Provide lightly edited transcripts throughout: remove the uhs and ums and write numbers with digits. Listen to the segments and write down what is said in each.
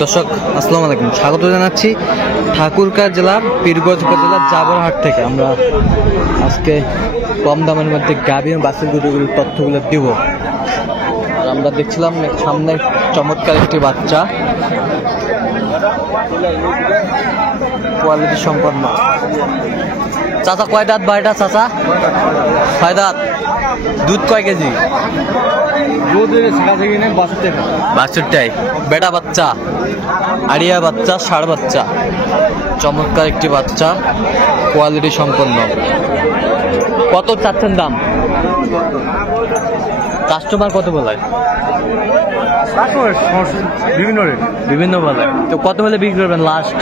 দর্শক আসসালামু আলাইকুম, স্বাগত জানাচ্ছি ঠাকুরগাঁ জেলার পীরগঞ্জ উপজেলার জাবরহাট থেকে। আমরা আজকে কম দামের মধ্যে গাভী এবং বাছুর গরুগুলোর তথ্যগুলো দিব। আর আমরা দেখছিলাম সামনে চমৎকার একটি বাচ্চা, কোয়ালিটি সম্পন্ন। চাচা কয় দাঁত বাড়িটা? চাচা 6 দাঁত। দুধ কয় কেজি? বাছুরটাই বেটা বাচ্চা, আড়িয়া বাচ্চা, ষাঁড় বাচ্চা। চমৎকার একটি বাচ্চা, কোয়ালিটি সম্পন্ন। কত চাচ্ছেন দাম? কাস্টমার কত বলে? বিভিন্ন বলে। তো কত হলে বিক্রি করবেন লাস্ট?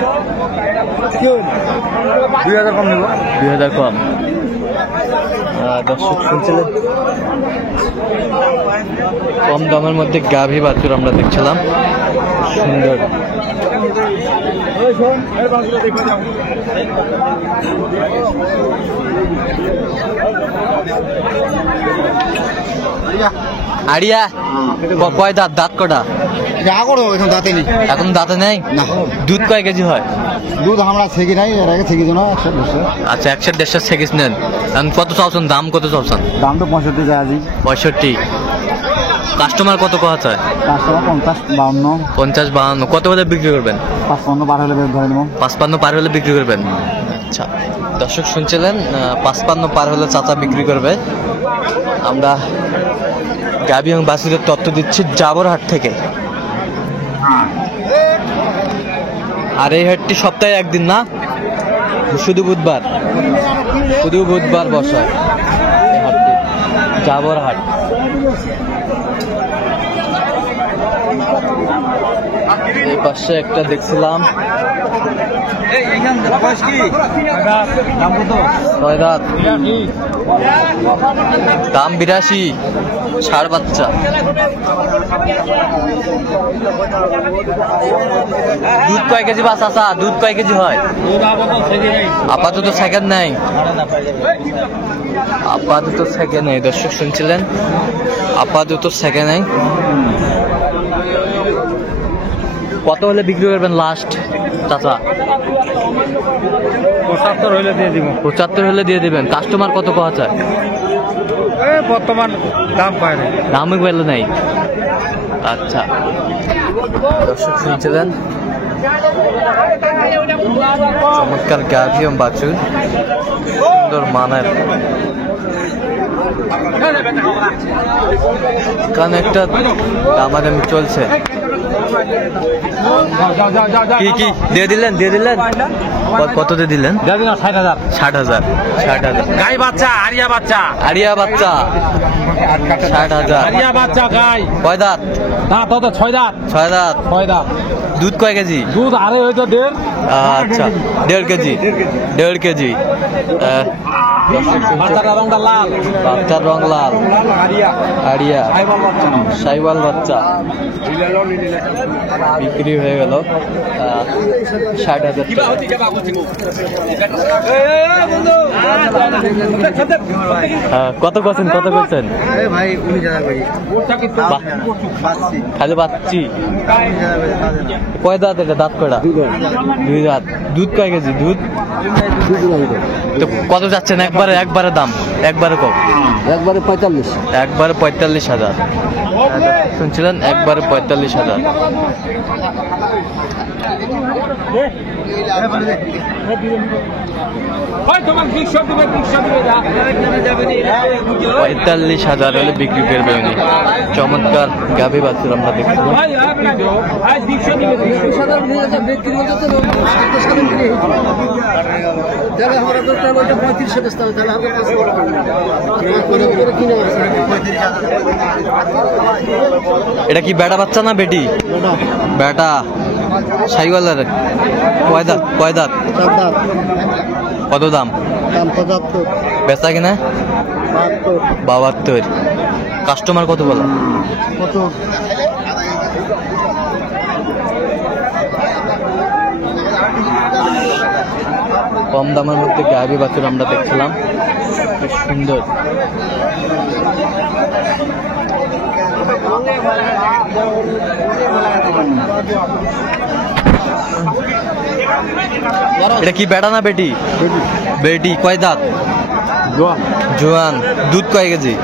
2000 কম নেব। 2000 কম। দর্শক শুনছিলেন, কম দামের মধ্যে গাভী বাছুর আমরা দেখছিলাম, সুন্দর। আড়িয়া কয় দাঁত? দাঁত কটা? এখন দাঁতে নেই। এখন দাঁতে নেই? না। দুধ কয় কেজি হয়? দুধ আমরা ছেঁকি নাই, এর আগে ছেঁকি না। আচ্ছা, 150 ছেঁকিস নেন। কত চাওছেন দাম? কত চাওছেন? দাম তো 65 যায় আজি। 65। কাস্টমার কত কথা চায়? কাস্টমার 50, 52। 50, 52। কত হলে বিক্রি করবেন? 55 পার হলে ধরে নেব। 55 পার হলে বিক্রি করবেন। আচ্ছা, দর্শক শুনছিলেন, 55 পার হলে চাচা বিক্রি করবে। আমরা গাভী এবং বাছুরের তথ্য দিচ্ছি জাবরহাট থেকে। আর এই হাটটি সপ্তাহে একদিন না, শুধু বুধবার, শুধু বুধবার বসায় এই হাটটি, জাবরহাট। এই পাশে একটা দেখছিলাম 6 দাঁত, দাম 82, ষাঁড় বাচ্চা। দুধ কয় কেজি বা চাচা? দুধ কয় কেজি হয়? আপাতত সেকেন্ড নাই, আপাতত সেকেন্ড নেই। দর্শক শুনছিলেন, আপাতত সেকেন্ড নেই। কত হলে বিক্রি করবেন লাস্ট চাচা? 75 হইলে দিয়ে দিব। 75 হলে দিয়ে দেবেন। কাস্টমার কত কথা চায়? বর্তমান দাম পায় না। দামই বলে নাই। আচ্ছা, দর্শক শুনছিলেন, চমৎকার গাভী এবং বাছুর, সুন্দর মানের। কারণ একটা দামাদামি চলছে। কি কি দিয়ে দিলেন? দিয়ে দিলেন কত দিয়ে দিলেন? 60,000। 60,000। 60,000 গাই বাচ্চা, আরিয়া বাচ্চা। আড়িয়া বাচ্চা 60,000। আরিয়া বাচ্চা গাই। কয় দাঁত? দাঁত হতো 6 দাঁত। 6 দাঁত। 6 দাঁত। দুধ কয় কেজি? দুধ আরে হয়তো 1.5। আচ্ছা, 1.5 কেজি। 1.5 কেজি। বাচ্চার রংটা লাল। বাচ্চার রং লাল, আড়িয়া সাইওয়াল বাচ্চা। বিক্রি হয়ে গেল 60,000 টাকা। কত করছেন? কত করছেন? ভাই 19,000 খালি বাচ্চি। কয় দাঁত এটা? দাঁত কয়টা? 2 দাঁত। দুধ কয় কেজি? দুধ তো কত যাচ্ছেন? একবারে দাম একবারে কম? একবারে 45। একবারে 45,000 শুনছিলেন, একবারে 45,000। $45,000 হলে বিক্রি করবে উনি। চমৎকার গাভী বাছুর আমরা দেখছিলাম। এটা কি বেটা বাচ্চা না বেটি? বেটা সাইওয়ালের। কয় দাঁত? কয় দাঁত? কত দাম? 75। বেচা কিনা 72। কাস্টমার কত বলে? কত? কম দামের মধ্যে গাভী বাছুর আমরা দেখছিলাম, বেশ সুন্দর। এটা কি বেটা না বেটি? বেটি। কয় দাঁত? জোয়ান। দুধ কয় কেজি?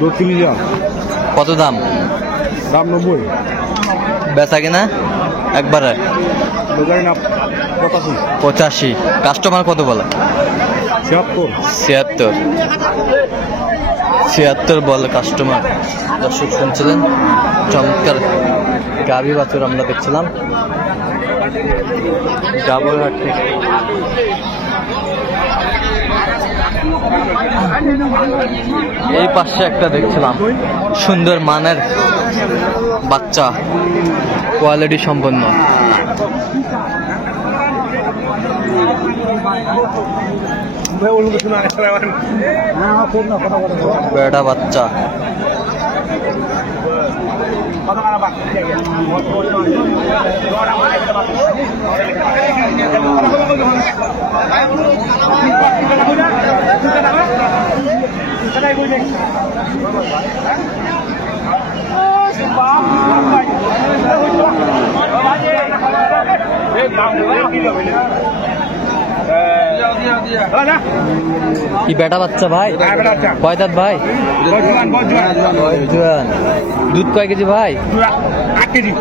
2 লিটার। কত দাম? দাম 90। বেচা কিনা একবারে? বেচারি না 85। কাস্টমার কত বলে? 76। 76 বলে কাস্টমার। দর্শক শুনছিলেন, চমৎকার গাভী বাছুর আমরা দেখছিলাম জাবরহাট থেকে। এই পাশে একটা দেখছিলাম সুন্দর মানের বাচ্চা, কোয়ালিটি সম্পন্ন। বেটা বাচ্চা। কি বেটা বাচ্চা ভাই? কয় দাঁত ভাই? জোয়ান। দুধ কয় কেজি ভাই? 8 কেজি।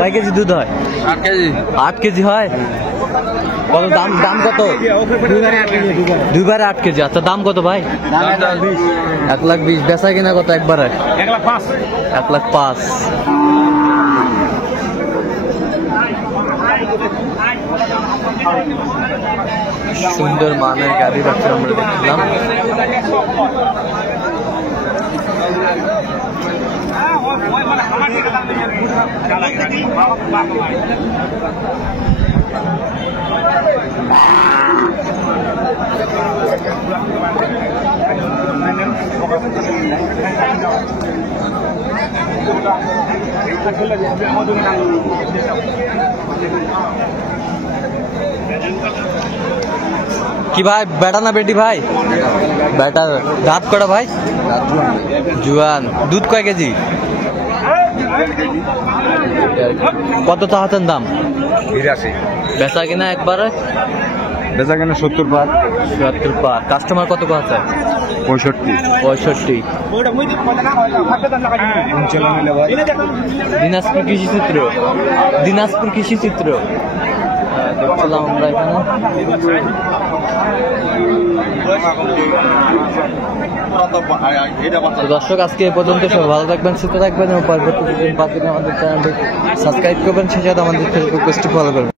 কয় কেজি দুধ হয়? 8 কেজি। 8 কেজি হয়। কত দাম? দাম কত? দুইবারে 8 কেজি। আচ্ছা, দাম কত ভাই? 1,20,000। বেচা কিনা কত একবারে? 1,05,000। 1,05,000। সুন্দর মানের গাড়ি বাচ্চা আমরা দেখছিলাম। কি ভাই, বেটা না বেটি ভাই? বেটা। দাঁত কটা ভাই? জুয়ান। দুধ কয় কেজি? কত চাচ্ছেন দাম? 82। বেচা কিনা একবারে? বেচা কেন 70 পার। ৭০ পার। কাস্টমার কত আছে? 65। দিনাজপুর কৃষি চিত্র। দিনাজপুর কৃষি চিত্র দেখছিলাম আমরা এখানে। তো দর্শক, আজকে এ পর্যন্ত। সবাই ভালো থাকবেন, সুস্থ থাকবেন এবং পরবর্তী আমাদের চ্যানেলটি সাবস্ক্রাইব করবেন, সেই সাথে আমাদের ফেসবুক পেজটি ফলো করবেন।